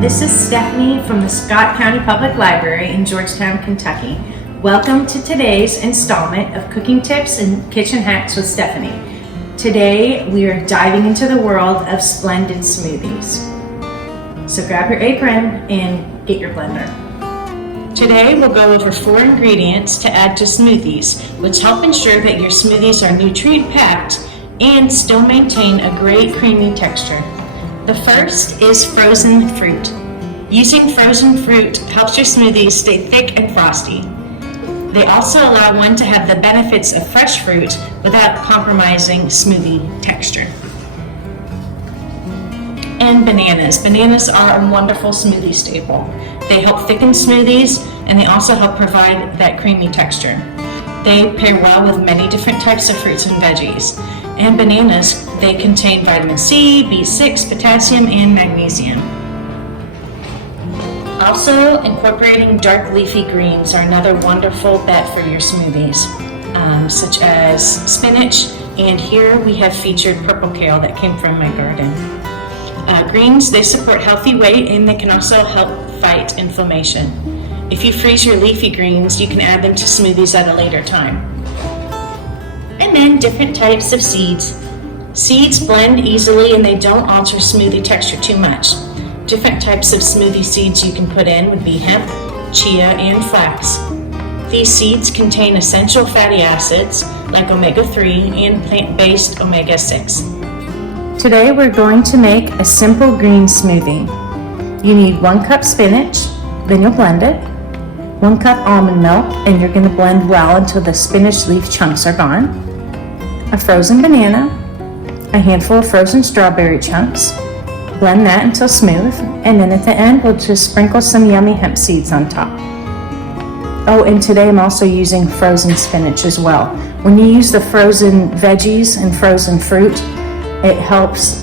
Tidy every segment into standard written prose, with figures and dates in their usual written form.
This is Stephanie from the Scott County Public Library in Georgetown, Kentucky. Welcome to today's installment of Cooking Tips and Kitchen Hacks with Stephanie. Today we are diving into the world of Splendid Smoothies. So grab your apron and get your blender. Today we'll go over 4 ingredients to add to smoothies, which help ensure that your smoothies are nutrient-packed and still maintain a great creamy texture. The first is frozen fruit. Using frozen fruit helps your smoothies stay thick and frosty. They also allow one to have the benefits of fresh fruit without compromising smoothie texture. And bananas. Bananas are a wonderful smoothie staple. They help thicken smoothies and they also help provide that creamy texture. They pair well with many different types of fruits and veggies. And bananas, they contain vitamin C, B6, potassium, and magnesium. Also, incorporating dark leafy greens are another wonderful bet for your smoothies, such as spinach, and here we have featured purple kale that came from my garden. Greens, they support healthy weight and they can also help fight inflammation. If you freeze your leafy greens, you can add them to smoothies at a later time. And then different types of seeds. Seeds blend easily and they don't alter smoothie texture too much. Different types of smoothie seeds you can put in would be hemp, chia, and flax. These seeds contain essential fatty acids like omega-3 and plant-based omega-6. Today we're going to make a simple green smoothie. You need 1 cup spinach, then you'll blend it. 1 cup almond milk, and you're going to blend well until the spinach leaf chunks are gone. A frozen banana, a handful of frozen strawberry chunks. Blend that until smooth, and then at the end we'll just sprinkle some yummy hemp seeds on top. Oh, and today I'm also using frozen spinach as well. When you use the frozen veggies and frozen fruit, it helps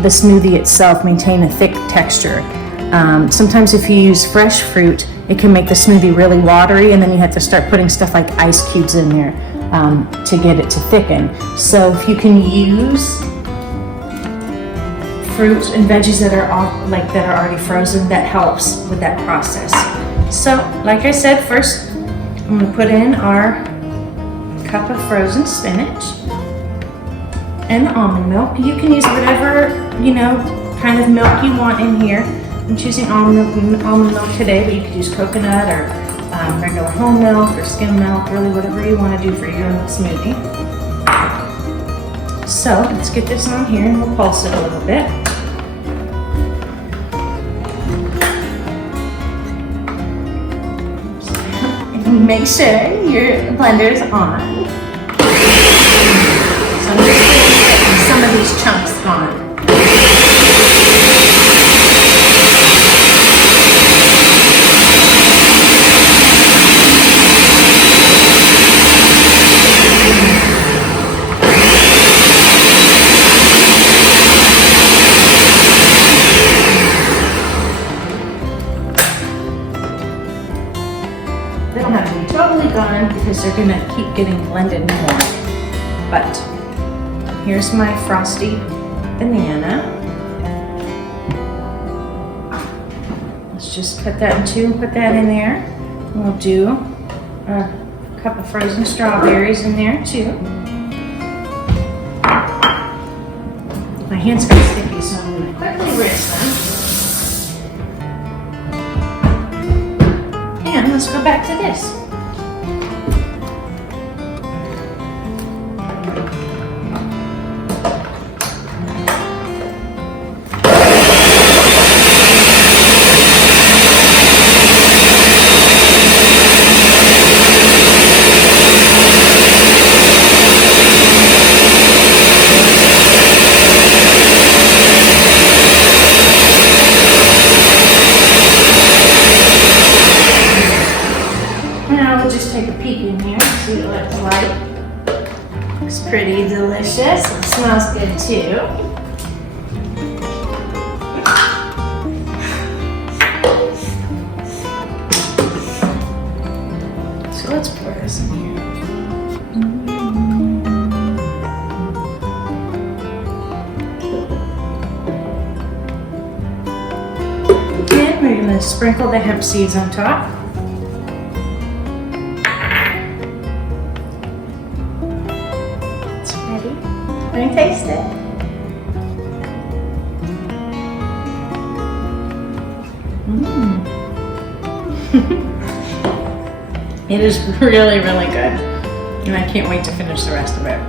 the smoothie itself maintain a thick texture. Sometimes if you use fresh fruit, it can make the smoothie really watery, and then you have to start putting stuff like ice cubes in there to get it to thicken. So if you can use fruit and veggies that are already frozen, that helps with that process. So like I said, first I'm going to put in our cup of frozen spinach and the almond milk. You can use whatever kind of milk you want in here. I'm choosing almond milk today, but you could use coconut or regular whole milk or skim milk, really whatever you want to do for your smoothie. So let's get this on here and we'll pulse it a little bit. And make sure your blender is on. So I'm just going to get some of these chunks gone. They don't have to be totally gone because they're going to keep getting blended more. But here's my frosty banana. Let's just cut that in 2 and put that in there. And we'll do a cup of frozen strawberries in there too. My hands got sticky, so I'm going to quickly rinse them. And let's go back to this. Now we'll just take a peek in here and see what it looks like. Looks pretty delicious. It smells good too. So let's pour this in here. sprinkle the hemp seeds on top. It's ready. Let me taste it. It is really, really good. And I can't wait to finish the rest of it.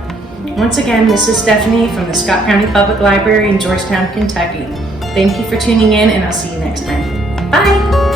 Once again, this is Stephanie from the Scott County Public Library in Georgetown, Kentucky. Thank you for tuning in, and I'll see you next time. Bye!